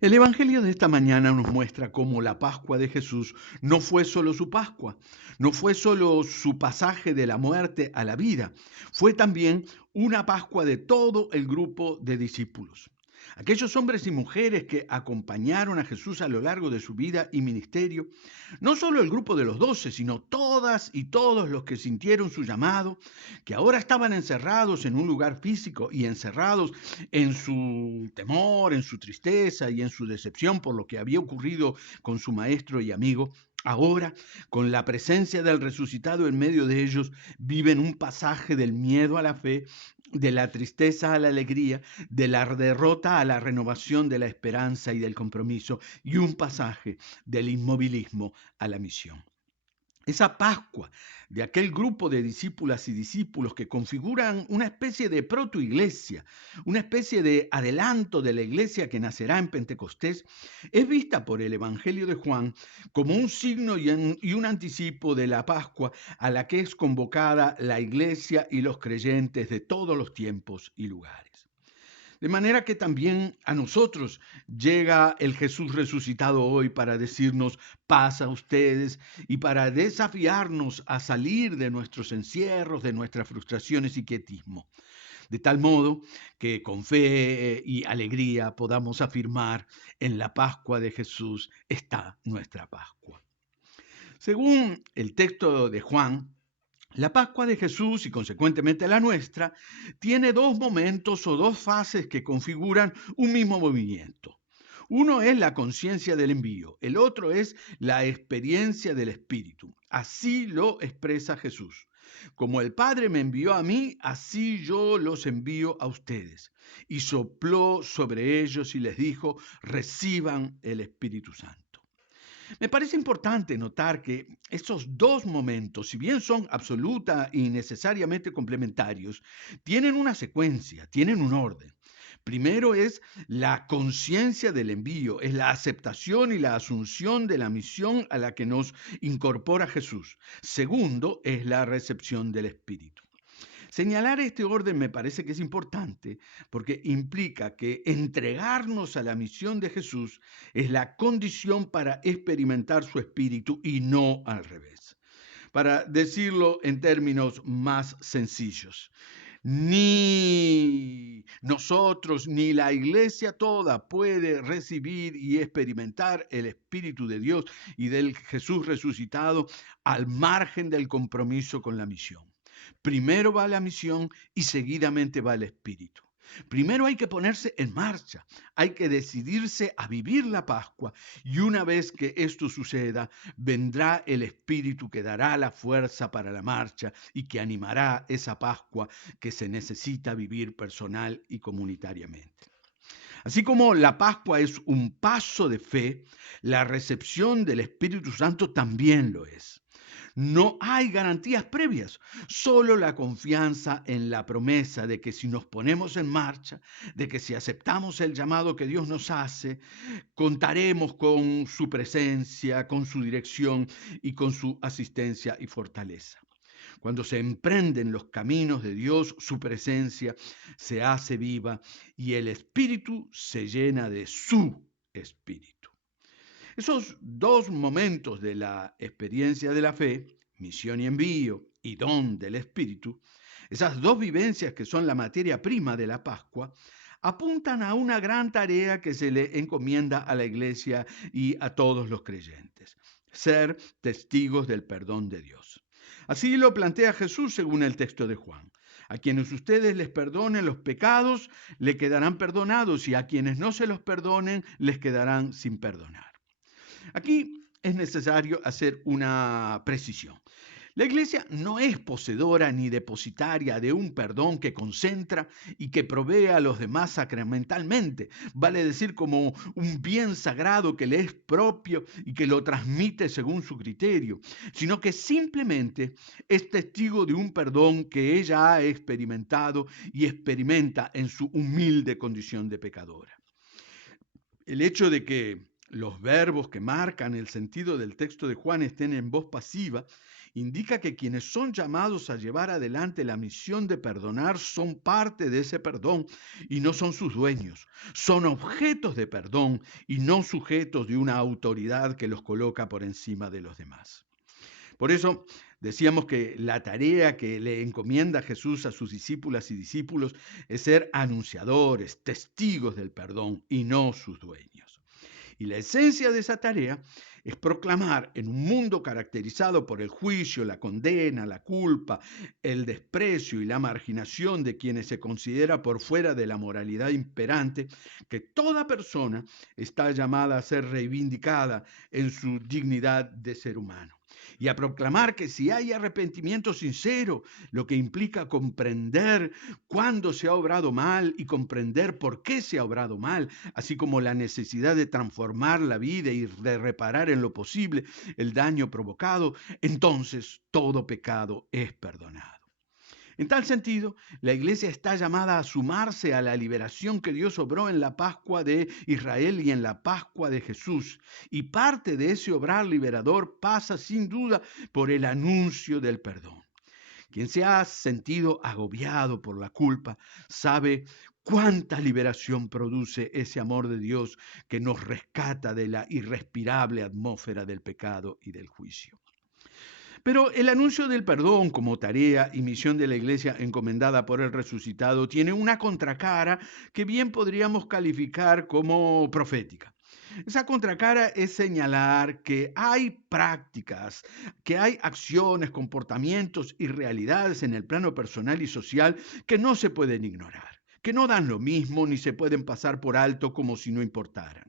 El Evangelio de esta mañana nos muestra cómo la Pascua de Jesús no fue solo su Pascua, no fue solo su pasaje de la muerte a la vida, fue también una Pascua de todo el grupo de discípulos. Aquellos hombres y mujeres que acompañaron a Jesús a lo largo de su vida y ministerio, no solo el grupo de los 12, sino todas y todos los que sintieron su llamado, que ahora estaban encerrados en un lugar físico y encerrados en su temor, en su tristeza y en su decepción por lo que había ocurrido con su maestro y amigo, ahora, con la presencia del resucitado en medio de ellos, viven un pasaje del miedo a la fe, de la tristeza a la alegría, de la derrota a la renovación de la esperanza y del compromiso, y un pasaje del inmovilismo a la misión. Esa Pascua de aquel grupo de discípulas y discípulos que configuran una especie de protoiglesia, una especie de adelanto de la iglesia que nacerá en Pentecostés, es vista por el Evangelio de Juan como un signo y un anticipo de la Pascua a la que es convocada la iglesia y los creyentes de todos los tiempos y lugares. De manera que también a nosotros llega el Jesús resucitado hoy para decirnos paz a ustedes y para desafiarnos a salir de nuestros encierros, de nuestras frustraciones y quietismo. De tal modo que con fe y alegría podamos afirmar en la Pascua de Jesús está nuestra Pascua. Según el texto de Juan, la Pascua de Jesús y consecuentemente la nuestra tiene dos momentos o dos fases que configuran un mismo movimiento. Uno es la conciencia del envío, el otro es la experiencia del Espíritu. Así lo expresa Jesús. Como el Padre me envió a mí, así yo los envío a ustedes. Y sopló sobre ellos y les dijo, reciban el Espíritu Santo. Me parece importante notar que estos dos momentos, si bien son absoluta y necesariamente complementarios, tienen una secuencia, tienen un orden. Primero es la conciencia del envío, es la aceptación y la asunción de la misión a la que nos incorpora Jesús. Segundo es la recepción del Espíritu. Señalar este orden me parece que es importante porque implica que entregarnos a la misión de Jesús es la condición para experimentar su espíritu y no al revés. Para decirlo en términos más sencillos, ni nosotros ni la iglesia toda puede recibir y experimentar el Espíritu de Dios y del Jesús resucitado al margen del compromiso con la misión. Primero va la misión y seguidamente va el Espíritu. Primero hay que ponerse en marcha, hay que decidirse a vivir la Pascua y una vez que esto suceda, vendrá el Espíritu que dará la fuerza para la marcha y que animará esa Pascua que se necesita vivir personal y comunitariamente. Así como la Pascua es un paso de fe, la recepción del Espíritu Santo también lo es. No hay garantías previas, solo la confianza en la promesa de que si nos ponemos en marcha, de que si aceptamos el llamado que Dios nos hace, contaremos con su presencia, con su dirección y con su asistencia y fortaleza. Cuando se emprenden los caminos de Dios, su presencia se hace viva y el Espíritu se llena de su Espíritu. Esos dos momentos de la experiencia de la fe, misión y envío y don del Espíritu, esas dos vivencias que son la materia prima de la Pascua, apuntan a una gran tarea que se le encomienda a la Iglesia y a todos los creyentes, ser testigos del perdón de Dios. Así lo plantea Jesús según el texto de Juan. A quienes ustedes les perdonen los pecados, le quedarán perdonados y a quienes no se los perdonen, les quedarán sin perdonar. Aquí es necesario hacer una precisión. La iglesia no es poseedora ni depositaria de un perdón que concentra y que provee a los demás sacramentalmente, vale decir como un bien sagrado que le es propio y que lo transmite según su criterio, sino que simplemente es testigo de un perdón que ella ha experimentado y experimenta en su humilde condición de pecadora. El hecho de que los verbos que marcan el sentido del texto de Juan estén en voz pasiva indica que quienes son llamados a llevar adelante la misión de perdonar son parte de ese perdón y no son sus dueños. Son objetos de perdón y no sujetos de una autoridad que los coloca por encima de los demás. Por eso decíamos que la tarea que le encomienda Jesús a sus discípulas y discípulos es ser anunciadores, testigos del perdón y no sus dueños. Y la esencia de esa tarea es proclamar en un mundo caracterizado por el juicio, la condena, la culpa, el desprecio y la marginación de quienes se considera por fuera de la moralidad imperante, que toda persona está llamada a ser reivindicada en su dignidad de ser humano. Y a proclamar que si hay arrepentimiento sincero, lo que implica comprender cuándo se ha obrado mal y comprender por qué se ha obrado mal, así como la necesidad de transformar la vida y de reparar en lo posible el daño provocado, entonces todo pecado es perdonado. En tal sentido, la Iglesia está llamada a sumarse a la liberación que Dios obró en la Pascua de Israel y en la Pascua de Jesús. Y parte de ese obrar liberador pasa sin duda por el anuncio del perdón. Quien se ha sentido agobiado por la culpa sabe cuánta liberación produce ese amor de Dios que nos rescata de la irrespirable atmósfera del pecado y del juicio. Pero el anuncio del perdón como tarea y misión de la Iglesia encomendada por el resucitado tiene una contracara que bien podríamos calificar como profética. Esa contracara es señalar que hay prácticas, que hay acciones, comportamientos y realidades en el plano personal y social que no se pueden ignorar, que no dan lo mismo ni se pueden pasar por alto como si no importaran.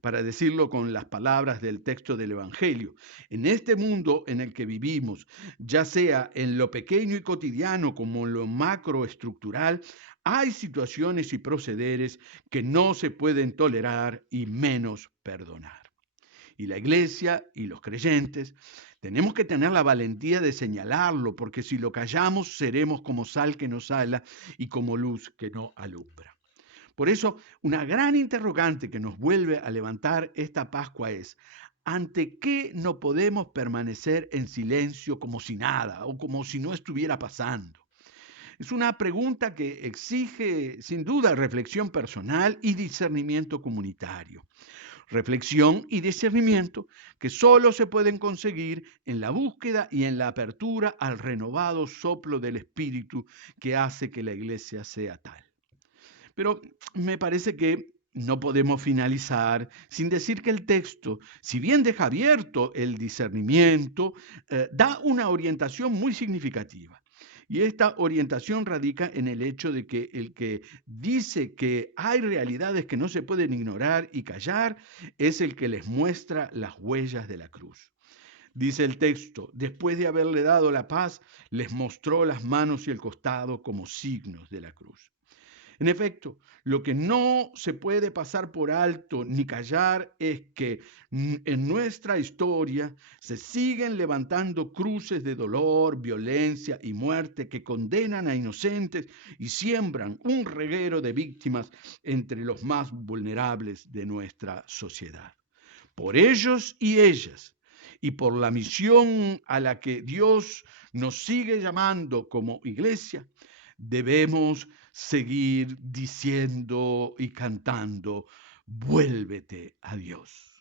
Para decirlo con las palabras del texto del Evangelio, en este mundo en el que vivimos, ya sea en lo pequeño y cotidiano como en lo macroestructural, hay situaciones y procederes que no se pueden tolerar y menos perdonar. Y la iglesia y los creyentes tenemos que tener la valentía de señalarlo, porque si lo callamos seremos como sal que no sala y como luz que no alumbra. Por eso, una gran interrogante que nos vuelve a levantar esta Pascua es: ¿ante qué no podemos permanecer en silencio como si nada o como si no estuviera pasando? Es una pregunta que exige, sin duda, reflexión personal y discernimiento comunitario. Reflexión y discernimiento que solo se pueden conseguir en la búsqueda y en la apertura al renovado soplo del Espíritu que hace que la iglesia sea tal. Pero me parece que no podemos finalizar sin decir que el texto, si bien deja abierto el discernimiento, da una orientación muy significativa. Y esta orientación radica en el hecho de que el que dice que hay realidades que no se pueden ignorar y callar es el que les muestra las huellas de la cruz. Dice el texto: después de haberle dado la paz, les mostró las manos y el costado como signos de la cruz. En efecto, lo que no se puede pasar por alto ni callar es que en nuestra historia se siguen levantando cruces de dolor, violencia y muerte que condenan a inocentes y siembran un reguero de víctimas entre los más vulnerables de nuestra sociedad. Por ellos y ellas, y por la misión a la que Dios nos sigue llamando como iglesia, debemos seguir diciendo y cantando: vuélvete a Dios.